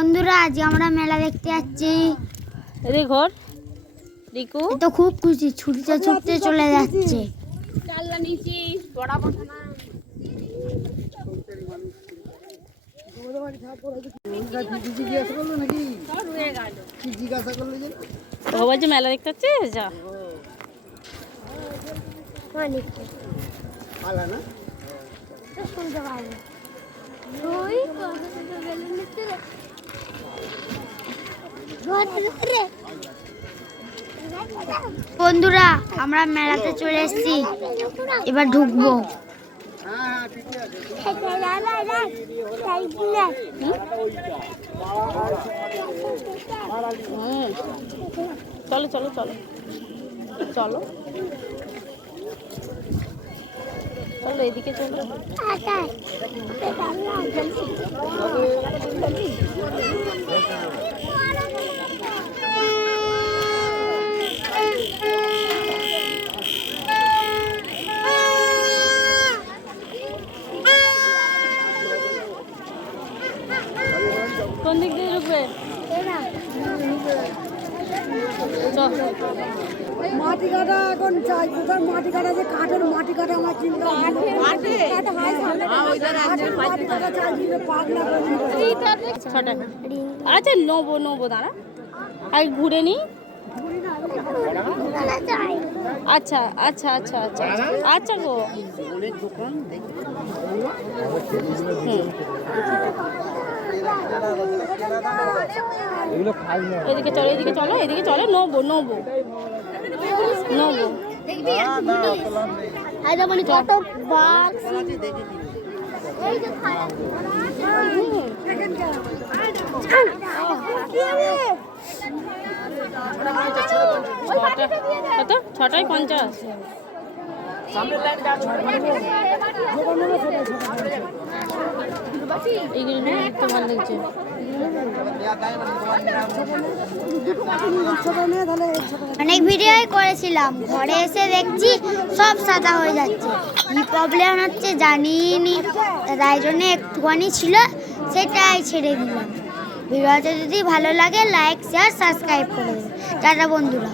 বন্ধুরা আজ আমরা মেলা দেখতে যাচ্ছি। এদিকে ঘর রিকু। তো খুব খুশি ছুটতে ছুটতে চলে যাচ্ছে। করল যে মেলা দেখতে যাচ্ছিস? যা। আলা না শুনতে পারবে বন্ধুরা আমরা মেলাতে চলে এসেছি। এবার ঢুকবো। চলো চলো চলো। চলো। চলো এদিকে চলো। কোন দিক দিয়ে ঢুকবে? মাটি কাটা এখন চাই কোথায় মাটি? কাটা যে কাঠের মাটি। কাটা আমার চিন্তা আচ্ছা নেব নেব দাঁড়া। আর ঘুরে নি। আচ্ছা আচ্ছা আচ্ছা আচ্ছা আচ্ছা। গো। হুম। এদিকে চলো এদিকে চলো এদিকে চলো নেব নেব। নেব। কত বাক্স কত? ছটায় পঞ্চাশ। এইগুলো ভালো লাগছে। ছোট অনেক ভিডিওই করেছিলাম। ঘরে এসে দেখছি সব সাদা হয়ে যাচ্ছে। কি প্রবলেম হচ্ছে জানি নি তাই জন্য একটুখানি ছিল সেটাই ছেড়ে দিলাম। ভিডিওটা যদি ভালো লাগে লাইক শেয়ার সাবস্ক্রাইব করে দেবেন টাটা বন্ধুরা।